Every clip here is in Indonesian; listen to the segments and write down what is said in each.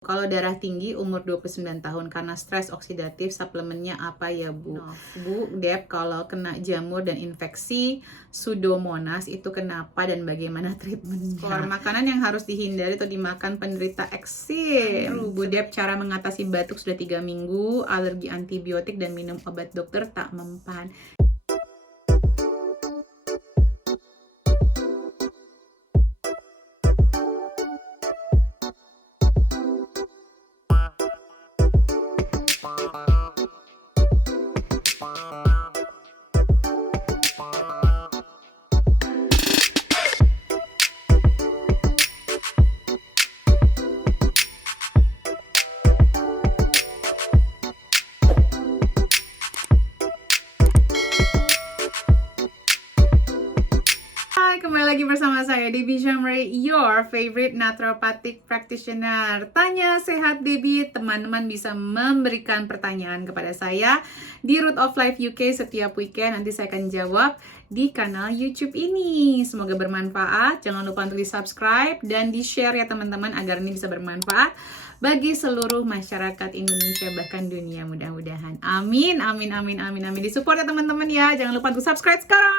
Kalau darah tinggi umur 29 tahun karena stres oksidatif, suplemennya apa ya Bu? Bu, Dep, kalau kena jamur dan infeksi Pseudomonas itu kenapa dan bagaimana treatmentnya? Makanan yang harus dihindari atau dimakan penderita eksim. Bu Dep, cara mengatasi batuk sudah 3 minggu, alergi antibiotik dan minum obat dokter tak mempan. Hai, kembali lagi bersama saya Debbie Shamray, your favorite naturopathic practitioner. Tanya Sehat Debbie, teman-teman bisa memberikan pertanyaan kepada saya di Root of Life UK setiap weekend. Nanti saya akan jawab di kanal YouTube ini. Semoga bermanfaat. Jangan lupa untuk di-subscribe dan di-share ya teman-teman agar ini bisa bermanfaat bagi seluruh masyarakat Indonesia bahkan dunia, mudah-mudahan. Amin, amin, amin, amin, amin. Disupport ya teman-teman ya. Jangan lupa untuk subscribe sekarang.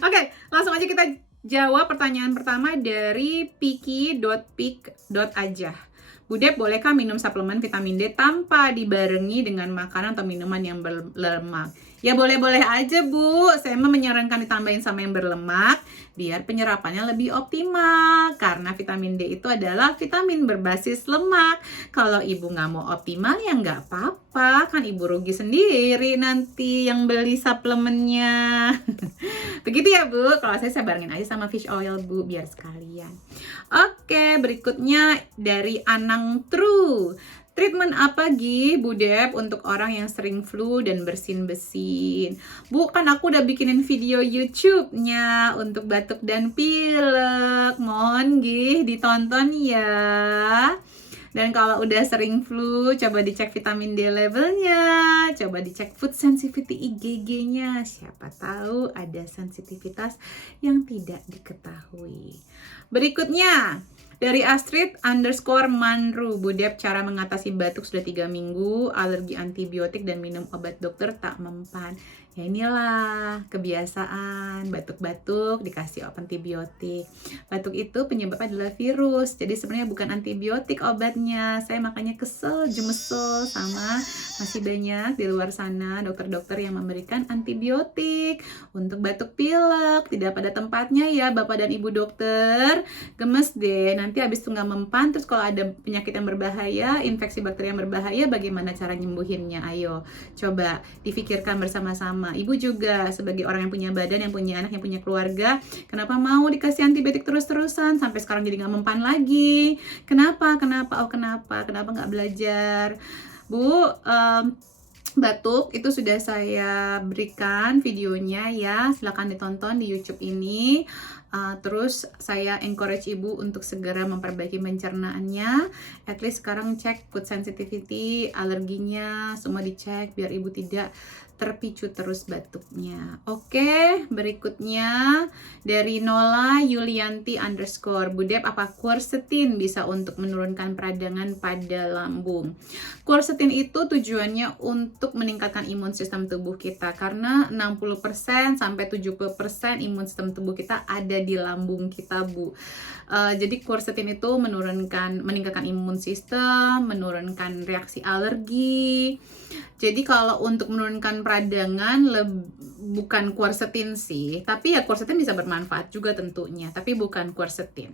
Oke, langsung aja kita jawab pertanyaan pertama dari piki.pik.aja. Bu Dep, bolehkah minum suplemen vitamin D tanpa dibarengi dengan makanan atau minuman yang berlemak? Ya boleh-boleh aja Bu, saya menyarankan ditambahin sama yang berlemak biar penyerapannya lebih optimal. Karena vitamin D itu adalah vitamin berbasis lemak. Kalau ibu nggak mau optimal ya nggak apa-apa, kan ibu rugi sendiri nanti yang beli suplemennya. Begitu ya Bu, kalau saya barengin aja sama fish oil Bu, biar sekalian. Oke, berikutnya dari Anang True. Treatment apa Bu Dep untuk orang yang sering flu dan bersin-bersin? Bu, kan aku udah bikinin video YouTube-nya untuk batuk dan pilek. Mohon ditonton ya. Dan kalau udah sering flu, coba dicek vitamin D levelnya, coba dicek food sensitivity IgG-nya. Siapa tahu ada sensitivitas yang tidak diketahui. Berikutnya, dari Astrid_Manru, Bu Dep, cara mengatasi batuk sudah 3 minggu, alergi antibiotik dan minum obat dokter tak mempan. Ya inilah kebiasaan, batuk-batuk dikasih antibiotik. Batuk itu penyebabnya adalah virus, jadi sebenarnya bukan antibiotik obatnya. Saya makanya kesel, jemesel sama masih banyak di luar sana dokter-dokter yang memberikan antibiotik untuk batuk pilek. Tidak pada tempatnya ya Bapak dan Ibu dokter. Gemes deh, nanti habis itu nggak mempan, terus kalau ada penyakit yang berbahaya, infeksi bakteri yang berbahaya, bagaimana cara nyembuhinnya? Ayo, coba difikirkan bersama-sama. Ibu juga sebagai orang yang punya badan, yang punya anak, yang punya keluarga, kenapa mau dikasih antibiotik terus-terusan sampai sekarang jadi nggak mempan lagi? Kenapa? Kenapa nggak belajar? Bu, batuk itu sudah saya berikan videonya ya, silahkan ditonton di YouTube ini. Terus saya encourage ibu untuk segera memperbaiki pencernaannya. At least sekarang cek food sensitivity, alerginya semua dicek biar ibu tidak terpicu terus batuknya. Oke, berikutnya dari Nola Yulianti _ Bu Dep, apa quercetin bisa untuk menurunkan peradangan pada lambung? Quercetin itu tujuannya untuk meningkatkan imun sistem tubuh kita karena 60% sampai 70% imun sistem tubuh kita ada di lambung kita Bu. Jadi quercetin itu meningkatkan imun sistem, menurunkan reaksi alergi. Jadi kalau untuk menurunkan peradangan bukan quercetin sih, tapi ya quercetin bisa bermanfaat juga tentunya, tapi bukan quercetin.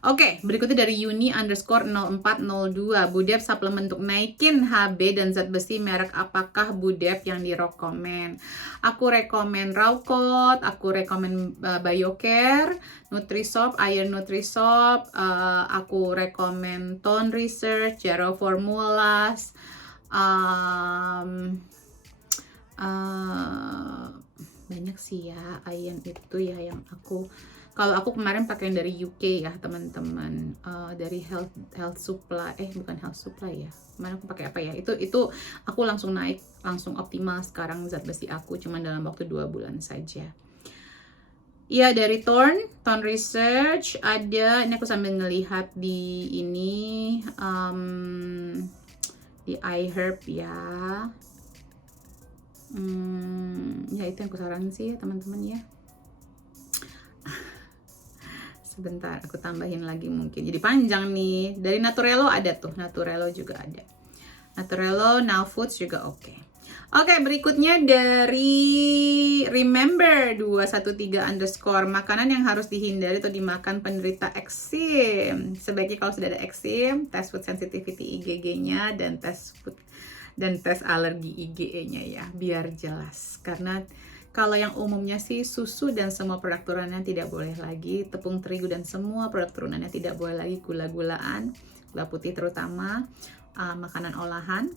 Oke, berikutnya dari Yuni_0402. Bu Dep, suplemen untuk naikin HB dan zat besi merek apakah Bu Dep yang direkomen? Aku rekomen Rawcode, aku rekomen Biocare, Nutrisop, Iron Nutrisop, aku rekomen Tone Research, Jaro Formulas, banyak sih ya iron itu ya yang kalau aku kemarin pakai yang dari UK ya teman-teman, dari health supply, bukan health supply ya, kemarin aku pakai apa ya, itu aku langsung naik, langsung optimal sekarang zat besi aku cuma dalam waktu 2 bulan saja. Iya, dari Thorn Research ada, ini aku sambil ngelihat di ini, di iHerb ya. Ya itu yang aku saranin sih ya teman-teman ya. Sebentar, aku tambahin lagi mungkin. Jadi panjang nih. Dari Naturello ada tuh, Naturello juga ada. Naturello, Now Foods juga oke. Oke, berikutnya dari Remember 213_ makanan yang harus dihindari atau dimakan penderita eksim. Sebaiknya kalau sudah ada eksim, tes food sensitivity IgG-nya dan tes alergi IgE-nya ya, biar jelas. Karena kalau yang umumnya sih susu dan semua produk turunannya tidak boleh lagi, tepung terigu dan semua produk turunannya tidak boleh lagi, gula-gulaan, gula putih terutama, makanan olahan,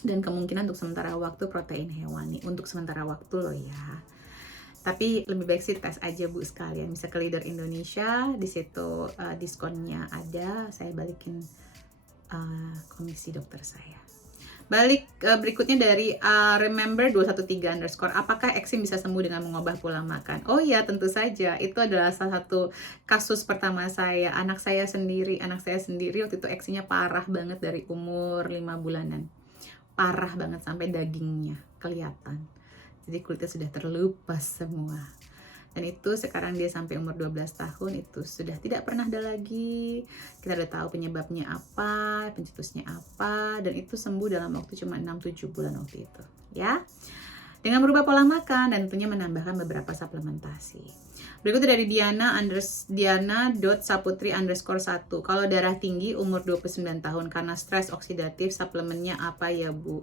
dan kemungkinan untuk sementara waktu protein hewani, untuk sementara waktu loh ya. Tapi lebih baik sih tes aja Bu sekalian, bisa ke Leader Indonesia, di situ diskonnya ada, saya balikin komisi dokter saya. Berikutnya dari Remember 213_ apakah eksim bisa sembuh dengan mengubah pola makan? Oh ya, tentu saja. Itu adalah salah satu kasus pertama saya. Anak saya sendiri waktu itu eksimnya parah banget dari umur 5 bulanan. Parah banget sampai dagingnya kelihatan. Jadi kulitnya sudah terlupas semua. Dan itu sekarang dia sampai umur 12 tahun itu sudah tidak pernah ada lagi. Kita udah tahu penyebabnya apa, pencetusnya apa, dan itu sembuh dalam waktu cuma 6-7 bulan waktu itu, ya. Dengan merubah pola makan dan tentunya menambahkan beberapa suplementasi. Berikutnya dari Diana.saputri_1. Kalau darah tinggi umur 29 tahun karena stres oksidatif, suplemennya apa ya Bu?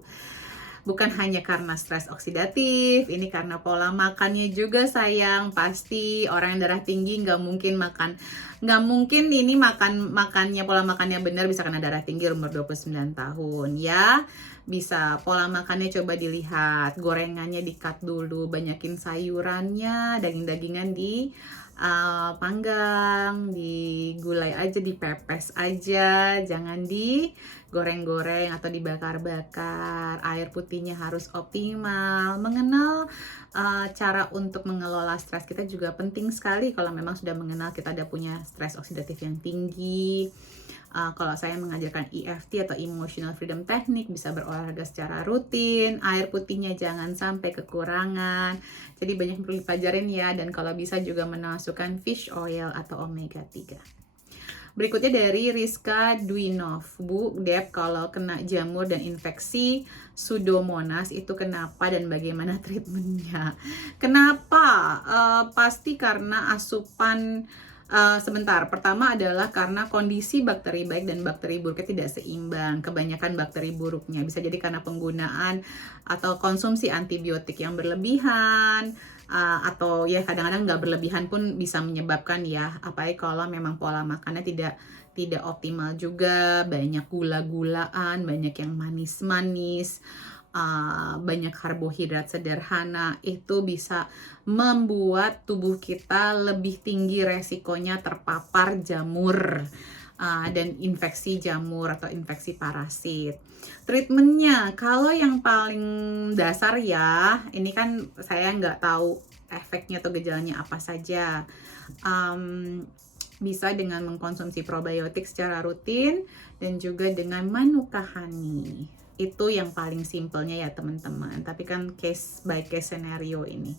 Bukan hanya karena stres oksidatif, ini karena pola makannya juga sayang. Pasti orang yang darah tinggi nggak mungkin ini makannya pola makannya benar bisa karena darah tinggi umur 29 tahun ya. Bisa pola makannya coba dilihat, gorengannya di-cut dulu, banyakin sayurannya, daging-dagingan di panggang, digulai aja, dipepes aja, jangan digoreng-goreng atau dibakar-bakar. Air putihnya harus optimal. Mengenal cara untuk mengelola stres kita juga penting sekali. Kalau memang sudah mengenal kita ada punya stres oksidatif yang tinggi. Kalau saya mengajarkan EFT atau Emotional Freedom Technique, bisa berolahraga secara rutin, air putihnya jangan sampai kekurangan. Jadi banyak yang perlu dipelajarin ya, dan kalau bisa juga memasukkan fish oil atau omega 3. Berikutnya dari Rizka Dwinov. Bu Dep, kalau kena jamur dan infeksi Pseudomonas itu kenapa dan bagaimana treatmentnya? Kenapa? Pasti karena asupan. Sebentar, pertama adalah karena kondisi bakteri baik dan bakteri buruknya tidak seimbang. Kebanyakan bakteri buruknya bisa jadi karena penggunaan atau konsumsi antibiotik yang berlebihan, atau ya kadang-kadang nggak berlebihan pun bisa menyebabkan ya, apalagi kalau memang pola makannya tidak optimal juga, banyak gula-gulaan, banyak yang manis-manis, banyak karbohidrat sederhana, itu bisa membuat tubuh kita lebih tinggi resikonya terpapar jamur dan infeksi jamur atau infeksi parasit. Treatmentnya, kalau yang paling dasar ya, ini kan saya nggak tahu efeknya atau gejalanya apa saja. Bisa dengan mengkonsumsi probiotik secara rutin dan juga dengan manuka honey. Itu yang paling simpelnya ya teman-teman, tapi kan case by case scenario ini.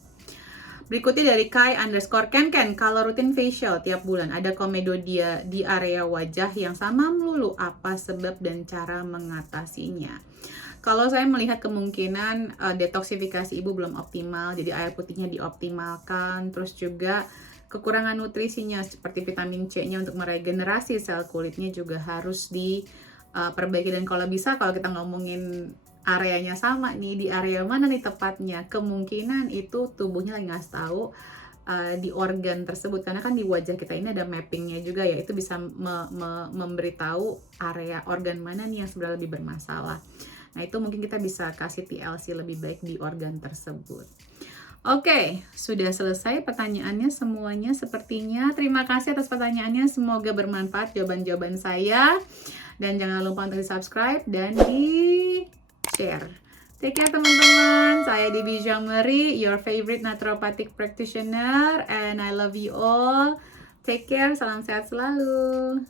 Berikutnya dari Kai_Ken, kalau rutin facial tiap bulan ada komedo di area wajah yang sama melulu, apa sebab dan cara mengatasinya? Kalau saya melihat kemungkinan detoksifikasi ibu belum optimal, jadi air putihnya dioptimalkan, terus juga kekurangan nutrisinya seperti vitamin C-nya untuk meregenerasi sel kulitnya juga harus perbaiki. Dan kalau bisa, kalau kita ngomongin areanya sama nih, di area mana nih tepatnya, kemungkinan itu tubuhnya lagi ngasih tahu di organ tersebut, karena kan di wajah kita ini ada mappingnya juga ya, itu bisa memberitahu area organ mana nih yang sebenarnya lebih bermasalah. Nah itu mungkin kita bisa kasih TLC lebih baik di organ tersebut. Oke, sudah selesai pertanyaannya semuanya sepertinya. Terima kasih atas pertanyaannya, semoga bermanfaat jawaban-jawaban saya. Dan jangan lupa untuk di subscribe dan di share Take care teman-teman. Saya Debbie Jean-Marie, your favorite naturopathic practitioner, and I love you all. Take care, salam sehat selalu.